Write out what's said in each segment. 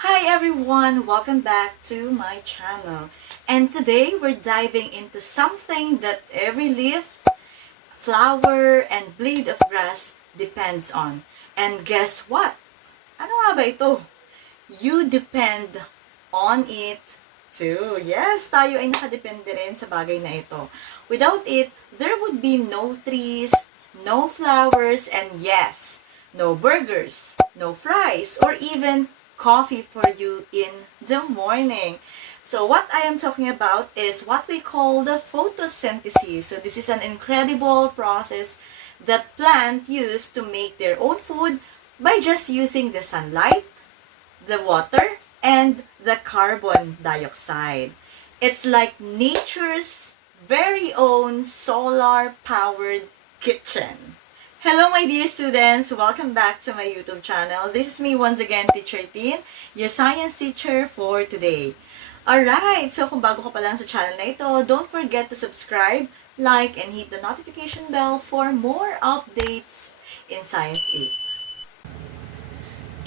Hi everyone, welcome back to my channel. And today we're diving into something that every leaf, flower, and blade of grass depends on. And guess what? Ano nga ba ito? You depend on it too. Yes, tayo ay nakadepende rin sa bagay na ito. Without it, there would be no trees, no flowers, and yes, no burgers, no fries, or even coffee for you in the morning. So what I am talking about is what we call the photosynthesis. So this is an incredible process that plants use to make their own food by just using the sunlight, the water, and the carbon dioxide. It's like nature's very own solar-powered kitchen. Hello my dear students! Welcome back to my YouTube channel. This is me once again, Teacher Tin, your science teacher for today. Alright, so kung bago ka pa lang sa channel na ito, don't forget to subscribe, like, and hit the notification bell for more updates in Science 8.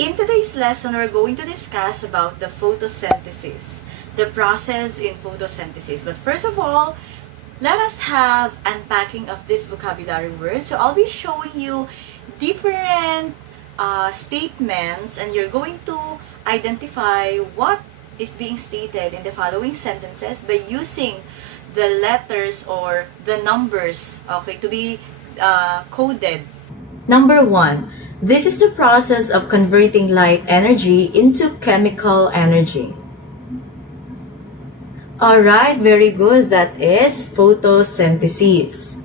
In today's lesson, we're going to discuss about the photosynthesis, the process in photosynthesis. But first of all, let us have unpacking of this vocabulary word. So I'll be showing you different statements, and you're going to identify what is being stated in the following sentences by using the letters or the numbers, okay, to be coded. Number 1, this is the process of converting light energy into chemical energy. Alright, very good. That is photosynthesis.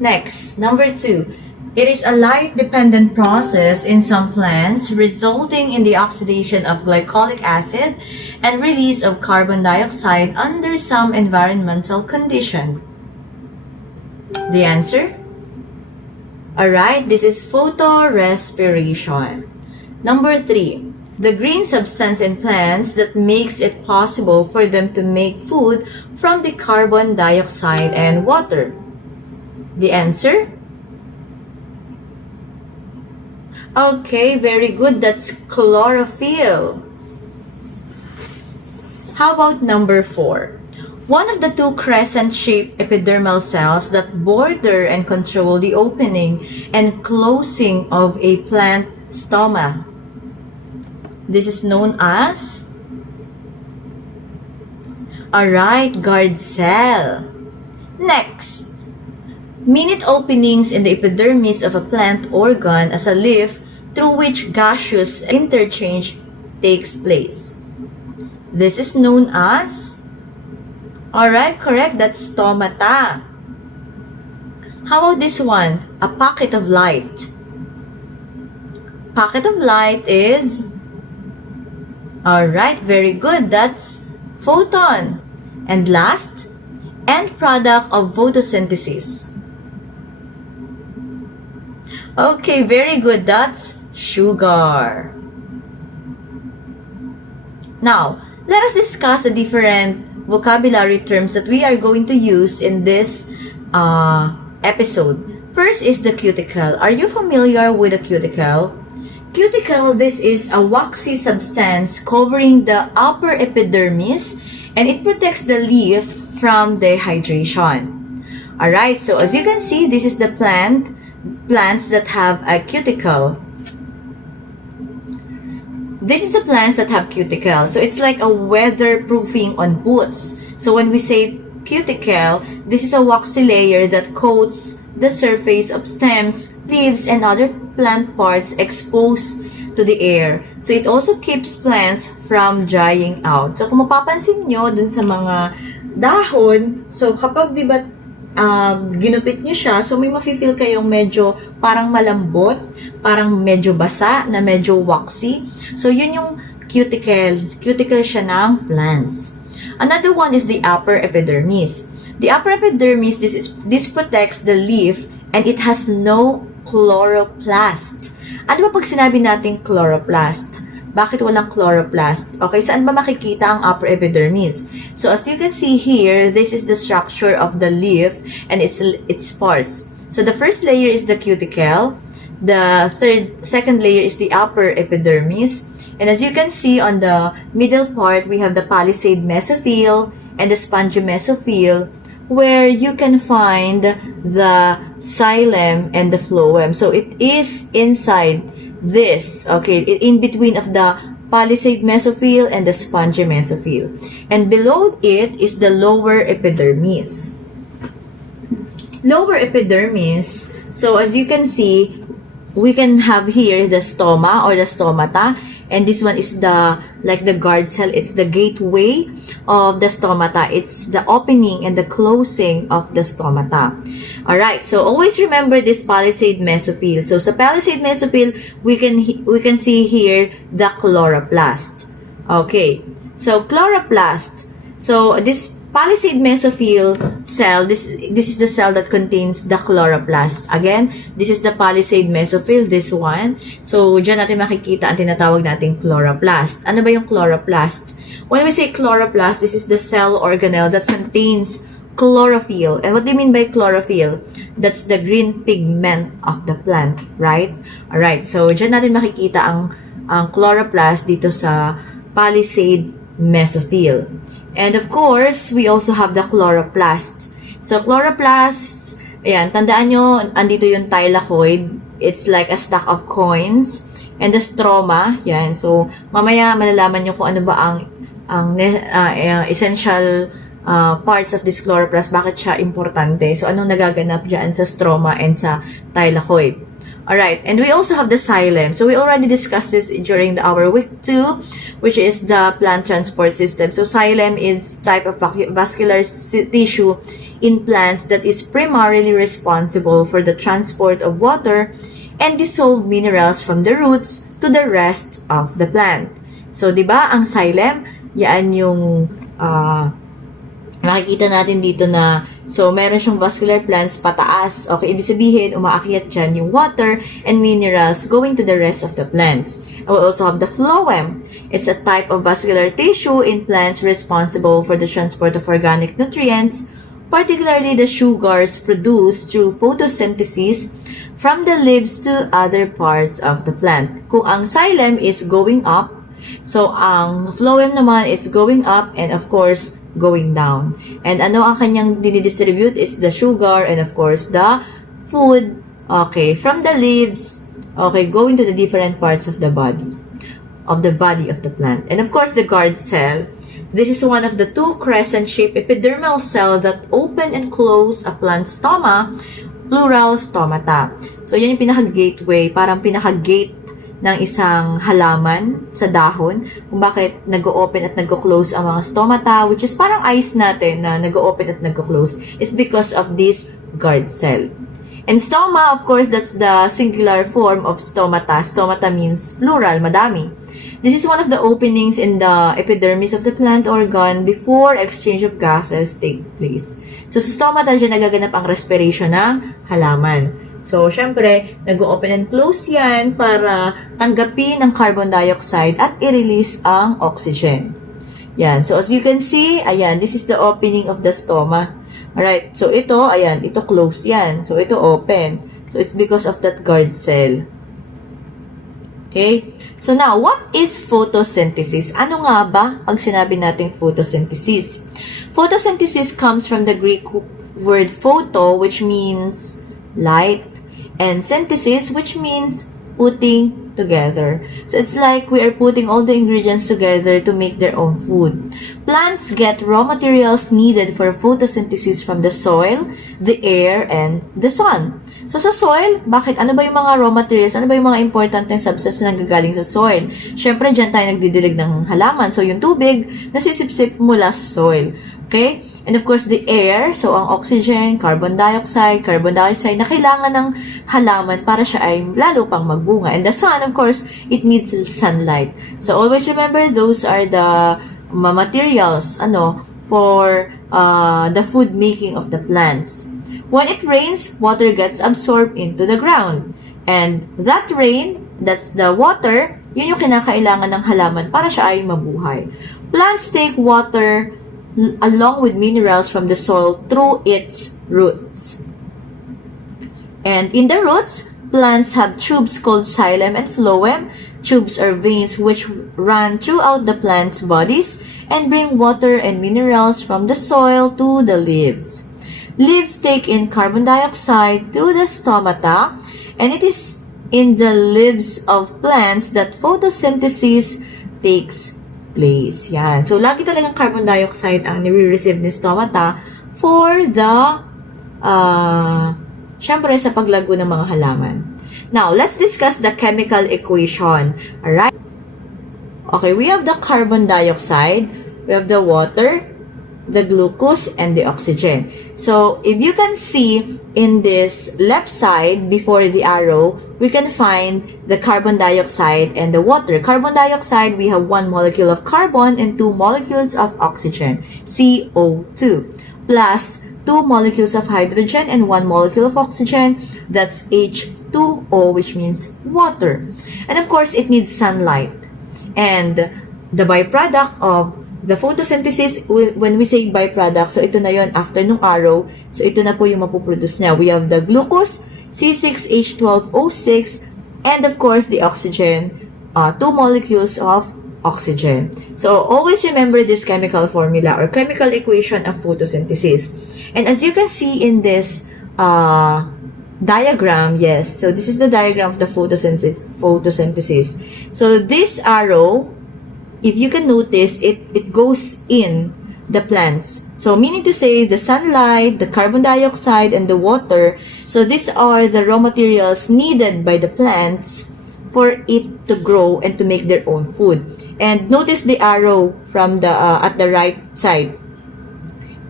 Next, number 2. It is a light-dependent process in some plants resulting in the oxidation of glycolic acid and release of carbon dioxide under some environmental condition. The answer? Alright, this is photorespiration. Number 3. The green substance in plants that makes it possible for them to make food from the carbon dioxide and water. The answer? Okay, very good. That's chlorophyll. How about number 4? One of the two crescent-shaped epidermal cells that border and control the opening and closing of a plant stoma. This is known as, alright, guard cell. Next, minute openings in the epidermis of a plant organ as a leaf through which gaseous interchange takes place. This is known as, alright, correct, that's stomata. How about this one? A pocket of light. Pocket of light is, alright, very good. That's photon. And last, end product of photosynthesis. Okay, very good. That's sugar. Now, let us discuss the different vocabulary terms that we are going to use in this episode. First is the cuticle. Are you familiar with the cuticle? Cuticle, this is a waxy substance covering the upper epidermis, and it protects the leaf from dehydration. Alright, so as you can see, this is the plants that have a cuticle. This is the plants that have cuticle. So it's like a weatherproofing on boots. So when we say cuticle, this is a waxy layer that coats the surface of stems, leaves, and other plant parts exposed to the air. So it also keeps plants from drying out. So kung mapapansin nyo dun sa mga dahon, so kapag diba ginupit nyo siya, so may mafe-feel kayong medyo parang malambot, parang medyo basa, na medyo waxy. So yun yung cuticle. Cuticle siya ng plants. Another one is the upper epidermis. The upper epidermis, this protects the leaf and it has no chloroplast. Ano ba pag sinabi natin chloroplast? Bakit walang chloroplast? Okay, saan ba makikita ang upper epidermis? So as you can see here, this is the structure of the leaf and its parts. So the first layer is the cuticle. The second layer is the upper epidermis. And as you can see on the middle part, we have the palisade mesophyll and the spongy mesophyll, where you can find the xylem and the phloem. So it is inside this, okay, in between of the palisade mesophyll and the spongy mesophyll. And below it is the lower epidermis. Lower epidermis, so as you can see, we can have here the stoma or the stomata, and this one is the like the guard cell. It's the gateway of the stomata. It's the opening and the closing of the stomata. Alright, so always remember this palisade mesophyll. So sa palisade mesophyll, we can see here the chloroplast. Okay, so chloroplast. So this palisade mesophyll cell, this is the cell that contains the chloroplast. Again, this is the palisade mesophyll, this one. So, dyan natin makikita ang tinatawag nating chloroplast. Ano ba yung chloroplast? When we say chloroplast, this is the cell organelle that contains chlorophyll. And what do you mean by chlorophyll? That's the green pigment of the plant, right? Alright, so dyan natin makikita ang chloroplast dito sa palisade mesophyll. And of course, we also have the chloroplasts. So, chloroplasts, ayan, tandaan nyo, andito yung thylakoid. It's like a stack of coins. And the stroma, yan. So, mamaya malalaman nyo kung ano ba ang essential parts of this chloroplast, bakit siya importante. So, anong nagaganap dyan sa stroma and sa thylakoid. Alright, and we also have the xylem. So, we already discussed this during our week 2, which is the plant transport system. So, xylem is type of vascular tissue in plants that is primarily responsible for the transport of water and dissolved minerals from the roots to the rest of the plant. So, di ba, ang xylem, yan yung makikita natin dito na so, meron siyang vascular plants pataas. Okay, ibig sabihin, umaakyat dyan yung water and minerals going to the rest of the plants. And we also have the phloem. It's a type of vascular tissue in plants responsible for the transport of organic nutrients, particularly the sugars produced through photosynthesis from the leaves to other parts of the plant. Kung ang xylem is going up, so ang phloem naman is going up and of course, going down. And ano ang kanyang dinidistribute? It's the sugar and of course the food, okay, from the leaves, okay, going to the different parts of the body of the plant. And of course the guard cell. This is one of the two crescent-shaped epidermal cells that open and close a plant stoma, plural stomata. So yan yung pinaka-gateway, parang pinaka-gate ng isang halaman sa dahon, kung bakit nag-o-open at nag-o-close ang mga stomata, which is parang eyes natin na nag-o-open at nag-o-close, is because of this guard cell. And stoma, of course, that's the singular form of stomata. Stomata means plural, madami. This is one of the openings in the epidermis of the plant organ before exchange of gases take place. So, sa stomata dyan nagaganap ang respiration ng halaman. So, syempre, nag-open and close yan para tanggapin ang carbon dioxide at i-release ang oxygen. Yan. So, as you can see, ayan, this is the opening of the stoma. Alright. So, ito, ayan, ito close yan. So, ito open. So, it's because of that guard cell. Okay? So, now, what is photosynthesis? Ano nga ba pag sinabi nating photosynthesis? Photosynthesis comes from the Greek word photo, which means light, and synthesis, which means putting together. So it's like we are putting all the ingredients together to make their own food. Plants get raw materials needed for photosynthesis from the soil, the air, and the sun. So sa soil, bakit? Ano ba yung mga raw materials? Ano ba yung mga important na substance na nanggagaling sa soil? Syempre, dyan tayo nagdidilig ng halaman. So yung tubig, nasisipsip mula sa soil. Okay? And of course, the air, so ang oxygen, carbon dioxide na kailangan ng halaman para siya ay lalo pang magbunga. And the sun, of course, it needs sunlight. So always remember, those are the materials for the food making of the plants. When it rains, water gets absorbed into the ground. And that rain, that's the water, yun yung kinakailangan ng halaman para siya ay mabuhay. Plants take water along with minerals from the soil through its roots. And in the roots, plants have tubes called xylem and phloem tubes or veins which run throughout the plant's bodies and bring water and minerals from the soil to the leaves. Leaves take in carbon dioxide through the stomata, and it is in the leaves of plants that photosynthesis takes place. Yan. So, lagi talagang carbon dioxide ang nire-receive ni stomata for the, syempre, sa paglago ng mga halaman. Now, let's discuss the chemical equation. Alright? Okay, we have the carbon dioxide, we have the water, the glucose, and the oxygen. So, if you can see in this left side before the arrow, we can find the carbon dioxide and the water. Carbon dioxide, we have 1 molecule of carbon and 2 molecules of oxygen, CO2, plus 2 molecules of hydrogen and 1 molecule of oxygen, that's H2O, which means water. And of course, it needs sunlight. And the byproduct of the photosynthesis, when we say byproduct, so ito na yon after nung arrow, so ito na po yung mapuproduce niya. We have the glucose, C6H12O6, and of course, the oxygen, 2 molecules of oxygen. So, always remember this chemical formula or chemical equation of photosynthesis. And as you can see in this diagram, yes, so this is the diagram of the photosynthesis. So, this arrow, if you can notice, it goes in the plants. So, meaning to say, the sunlight, the carbon dioxide, and the water, so these are the raw materials needed by the plants for it to grow and to make their own food. And notice the arrow from the at the right side.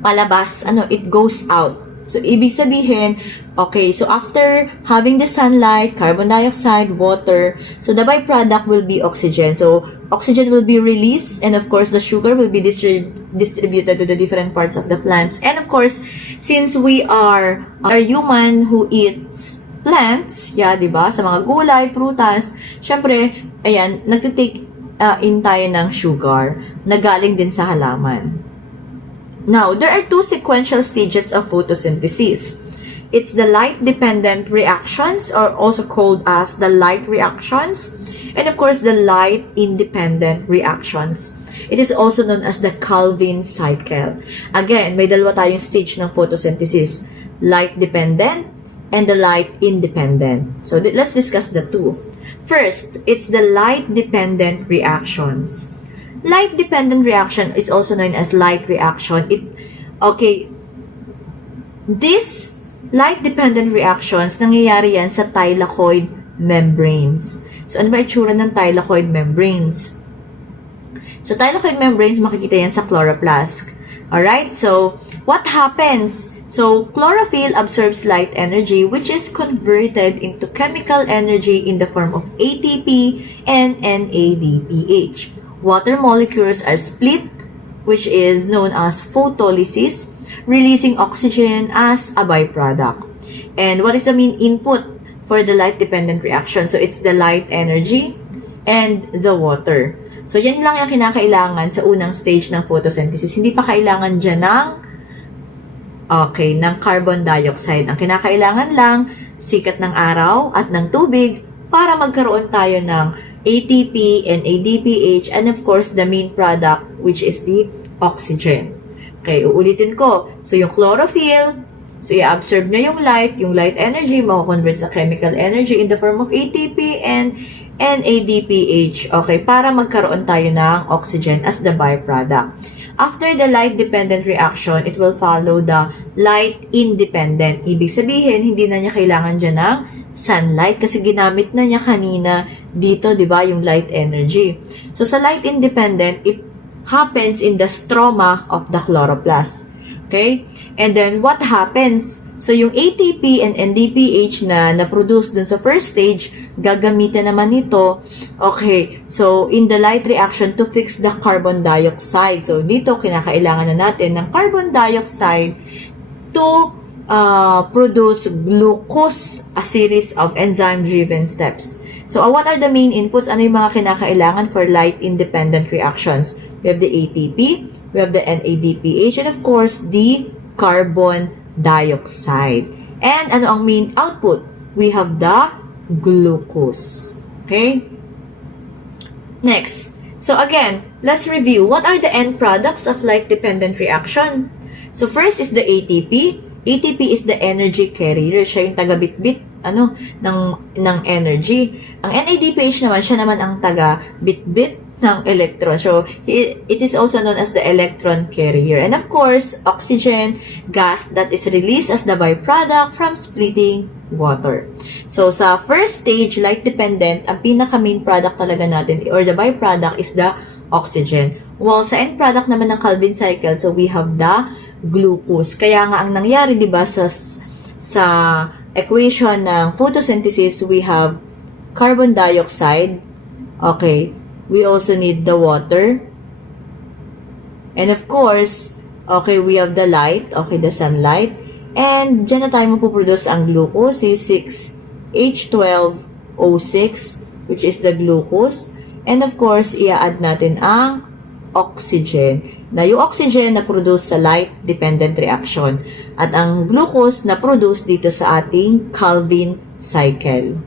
Palabas, it goes out. So, ibig sabihin, okay, so after having the sunlight, carbon dioxide, water, so the byproduct will be oxygen. So, oxygen will be released, and of course, the sugar will be distributed to the different parts of the plants. And of course, since we are human who eats plants, diba? Sa mga gulay, prutas, syempre, ayan, nagtitake in tayo ng sugar na galing din sa halaman. Now, there are 2 sequential stages of photosynthesis. It's the light-dependent reactions, or also called as the light reactions, and of course, the light-independent reactions. It is also known as the Calvin cycle. Again, may dalawa tayong stage ng photosynthesis, light-dependent and the light-independent. So, let's discuss the two. First, it's the light-dependent reactions. Light-dependent reaction is also known as light reaction. This light-dependent reactions, nangyayari yan sa thylakoid membranes. So, ano ba itsura ng thylakoid membranes? So, thylakoid membranes, makikita yan sa chloroplast. Alright? So, what happens? So, chlorophyll absorbs light energy which is converted into chemical energy in the form of ATP and NADPH. Water molecules are split, which is known as photolysis, releasing oxygen as a byproduct. And what is the main input for the light-dependent reaction? So, it's the light energy and the water. So, yan lang yung kinakailangan sa unang stage ng photosynthesis. Hindi pa kailangan dyan ng carbon dioxide. Ang kinakailangan lang, sikat ng araw at ng tubig para magkaroon tayo ng ATP and NADPH, and of course, the main product, which is the oxygen. Okay, uulitin ko. So, yung chlorophyll, so i-absorb niya yung light energy, mako-convert sa chemical energy in the form of ATP and NADPH. Okay, para magkaroon tayo ng oxygen as the byproduct. After the light-dependent reaction, it will follow the light-independent. Ibig sabihin, hindi na niya kailangan dyan ng sunlight kasi ginamit na niya kanina dito, di ba, yung light energy. So, sa light-independent, it happens in the stroma of the chloroplast. Okay? And then, what happens? So, yung ATP and NADPH na na-produce dun sa first stage, gagamitin naman ito, okay, so, in the light reaction to fix the carbon dioxide. So, dito, kinakailangan na natin ng carbon dioxide to produce glucose, a series of enzyme-driven steps. So, what are the main inputs? Ano yung mga kinakailangan for light-independent reactions? We have the ATP, we have the NADPH, and of course, the carbon dioxide. And ano ang main output? We have the glucose. Okay? Next, so again, let's review what are the end products of light-dependent reaction. So first is the ATP. ATP is the energy carrier. Siya yung taga-bitbit ng energy. Ang NADPH naman, siya naman ang taga-bitbit ng electron. So, it is also known as the electron carrier. And of course, oxygen gas that is released as the byproduct from splitting water. So, sa first stage, light-dependent, ang pinaka-main product talaga natin, or the byproduct, is the oxygen. While sa end product naman ng Calvin cycle, so we have the glucose. Kaya nga ang nangyari, di ba, sa equation ng photosynthesis, we have carbon dioxide. Okay. We also need the water. And of course, okay, we have the light, okay, the sunlight. And dyan na tayo mapuproduce ang glucose, C6H12O6, which is the glucose. And of course, i-add natin ang oxygen. Na yung oxygen na produce sa light-dependent reaction. At ang glucose na produce dito sa ating Calvin cycle.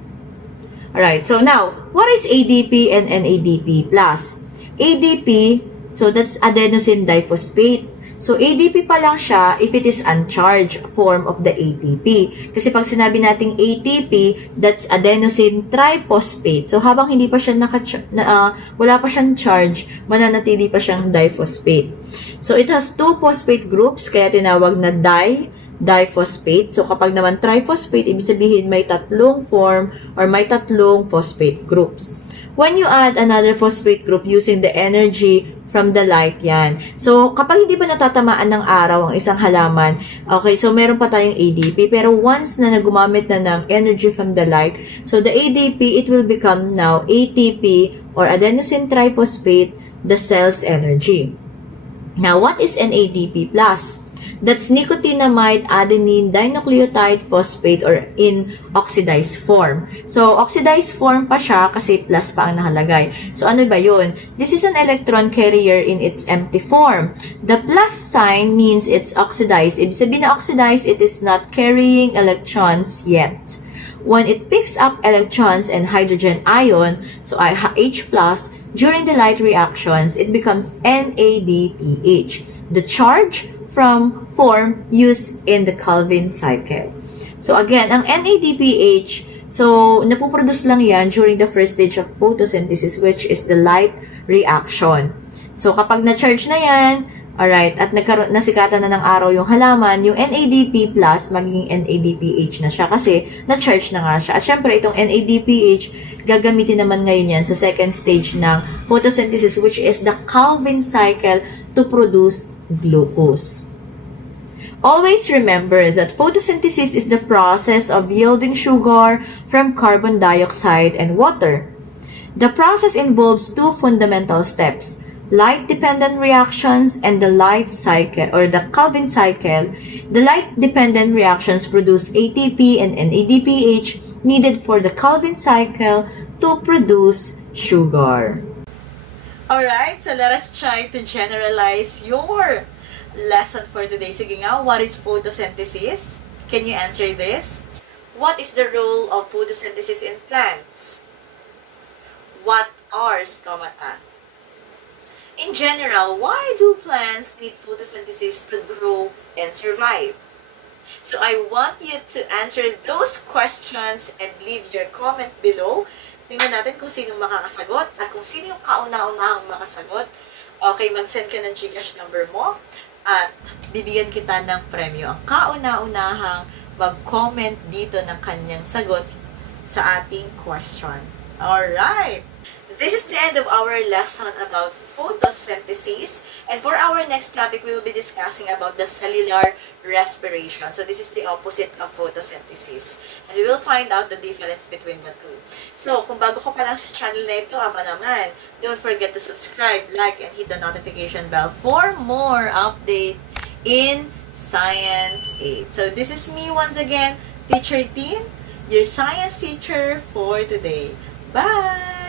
Alright, so now, what is ADP and NADP+? ADP, so that's adenosine diphosphate. So, ADP pa lang siya if it is uncharged form of the ATP. Kasi pag sinabi nating ATP, that's adenosine triphosphate. So, habang hindi pa siya wala pa siyang charge, mananatili pa siyang diphosphate. So, it has two phosphate groups, kaya tinawag na diphosphate. So, kapag naman triphosphate, ibig sabihin may tatlong form or may tatlong phosphate groups. When you add another phosphate group using the energy from the light, yan. So, kapag hindi pa natatamaan ng araw ang isang halaman, okay, so meron pa tayong ADP. Pero once na nagumamit na ng energy from the light, so the ADP, it will become now ATP or adenosine triphosphate, the cell's energy. Now, what is NADP+? That's nicotinamide adenine dinucleotide phosphate or in oxidized form. So, oxidized form pa siya kasi plus pa ang nakalagay. So, ano ba yun? This is an electron carrier in its empty form. The plus sign means it's oxidized. Ibig sabihin na oxidized, it is not carrying electrons yet. When it picks up electrons and hydrogen ion, so H+, during the light reactions, it becomes NADPH. The charge from form used in the Calvin cycle. So again, ang NADPH, so napoproduce lang yan during the first stage of photosynthesis, which is the light reaction. So kapag na-charge na yan, alright, at nasikatan na ng araw yung halaman, yung NADP+, magiging NADPH na siya kasi na-charge na nga siya. At syempre, itong NADPH, gagamitin naman ngayon yan sa second stage ng photosynthesis, which is the Calvin cycle to produce glucose. Always remember that photosynthesis is the process of yielding sugar from carbon dioxide and water. The process involves two fundamental steps: light-dependent reactions and the light cycle or the Calvin cycle. The light-dependent reactions produce ATP and NADPH needed for the Calvin cycle to produce sugar. Alright, so let us try to generalize your lesson for today. Sige nga, what is photosynthesis? Can you answer this? What is the role of photosynthesis in plants? What are stomata? In general, why do plants need photosynthesis to grow and survive? So I want you to answer those questions and leave your comment below. Tingnan natin kung sino makakasagot at kung sino yung kauna-unahang makasagot. Okay, mag-send ka ng GCash number mo at bibigyan kita ng premyo. Ang kauna-unahang mag-comment dito ng kanyang sagot sa ating question. Alright! This is the end of our lesson about photosynthesis. And for our next topic, we will be discussing about the cellular respiration. So this is the opposite of photosynthesis. And we will find out the difference between the two. So kung bago ka pa lang sa channel na ito, ama naman, don't forget to subscribe, like, and hit the notification bell for more update in Science 8. So this is me once again, Teacher Teen, your science teacher for today. Bye!